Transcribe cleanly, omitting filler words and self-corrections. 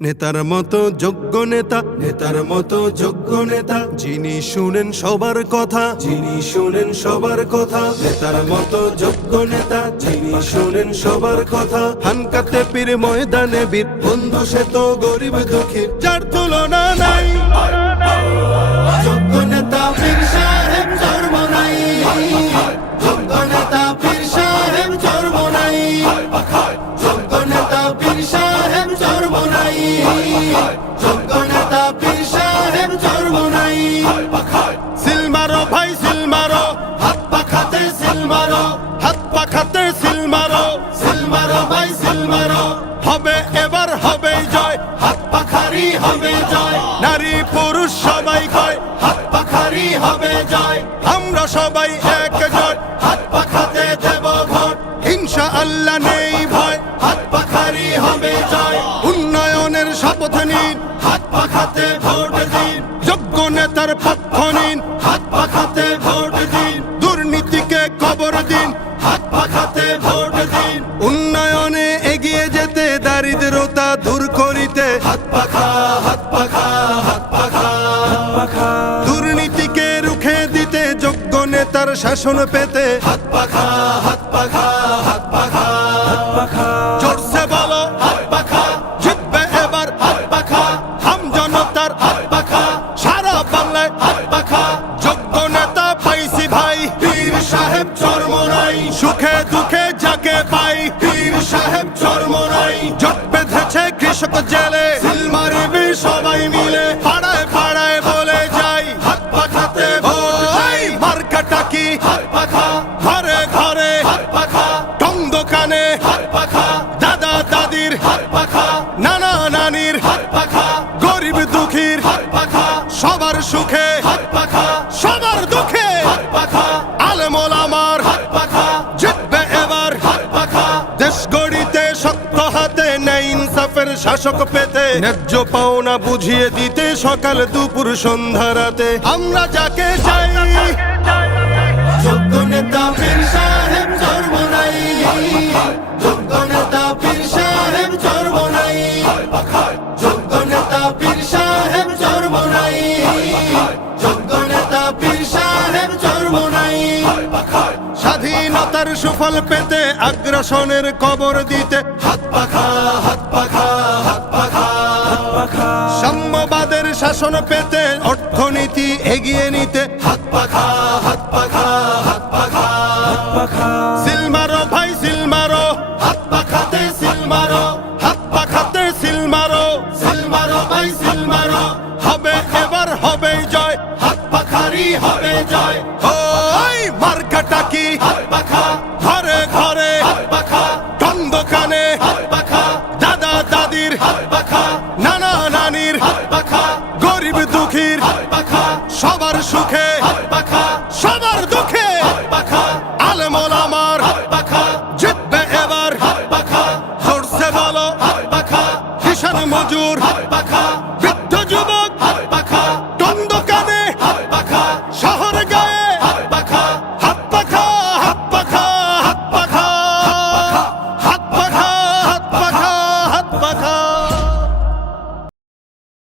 নেতার মতো যোগ্য নেতা, নেতার মতো যোগ্য নেতা, যিনি শুনেন সবার কথা, যিনি শুনেন সবার কথা। নেতার মতো যোগ্য নেতা, যিনি শুনেন সবার কথা। হানকাতে পীর ময়দানে বীর, বন্ধু সে তো গরিব দুঃখীর, যার তুলনা নাই। যোগ্য নেতা পীর সাহেব চরমনাই, যোগ্য নেতা পীর সাহেব চরমনাই, যোগ্য নেতা পীর সাহেব চরমনাই, যোগ্য নেতা পীর সাহেব চরমনাই। সিল মারো ভাই সিল মারো, হাত পাখাতে সিল মারো, হাত পাখাতে সিল মারো, সিল মারো ভাই সিল মারো। হবে এবার হবে জয়, হাত পাখারি হবে জয়। নারী পুরুষ সবাই কয়, হাত পাখারি হবে জয়। আমরা সবাই একজোট, হাত পাখাতে দেব ভোট, ইনশাআল্লাহ নেই ভয়। হাত পাখারি হবে জয়। উন্নয়নের শপথ নিন, হাত পাখাতে ভোট দিন। যোগ্য নেতার পক্ষ নিন, হাত পাখাতে ভোট দিন। দুর্নীতিকে কবর দিন, হাত পাখাতে ভোট দিন। উন্নয়নে এগিয়ে যেতে, দারিদ্রতা দূর করিতে, হাত পাখা হাত পাখা হাত পাখা হাত পাখা। দুর্নীতিকে রুখে দিতে, যোগ্য নেতার শাসন পেতে, হাত পাখা হাত পাখা হাত পাখা হাত পাখা। জোরসে বলো হাত পাখা, জিতবে এবার হাত পাখা। হাম জনতার হাত পাখা, সারা বাংলায় হাত পাখা। যোগ্য নেতা পাইছি ভাই, পীর সাহেব চরমনাই। সুখে দুঃখে যাকে পাই, পীর সাহেব চরমনাই। জট বেঁধেছে কৃষক জেলে, সিল মারবে সবাই মিলে। পাড়ায় পাড়ায় বলে যাই, হাত পাখাতে ভোট চাই। মার্কাটা কি হাত পাখা, ঘরে ঘরে হাত পাখা। টং দোকানে হাত পাখা, দাদা দাদির হাত পাখা, নানা নানির হাত পাখা। গরিব দুঃখীর হাত পাখা, সবার সুখে হাত পাখা, সবার দুঃখে হাত পাখা। আলেম ওলামার হাত পাখা, জিতবে এবার হাত পাখা। দেশ গড়িতে শক্ত হাতে, ন্যায় ইনসাফের শাসক পেতে, ন্যায্য পাওনা বুঝিয়ে দিতে, সকাল দুপুর সন্ধ্যা রাতে আমরা যাকে চাই। যোগ্য নেতা পীর সাহেব চরমনাই, যোগ্য নেতা পীর সাহেব চরমনাই, যোগ্য নেতা পীর সাহেব চরমনাই, যোগ্য নেতা পীর সাহেব চরমনাই। স্বাধীনতার সুফল পেতে, আগ্রাসনের কবর দিতে, হাত পাখা হাত পাখা হাত পাখা হাত পাখা। সাম্যবাদের শাসন পেতে, অর্থনীতি এগিয়ে নিতে, হাত পাখা হাত পাখা হাত পাখা হাত পাখা। সিল মারো ভাই সিল মারো, হাত পাখাতে সিল মারো, হাত পাখাতে সিল মারো, সিল মারো ভাই সিল মারো। হবে এবার হবে জয়, হাত পাখারি হবে জয়। ওই মার্কাটা কি হাত পাখা, ঘরে ঘরে হাত পাখা। টং দোকানে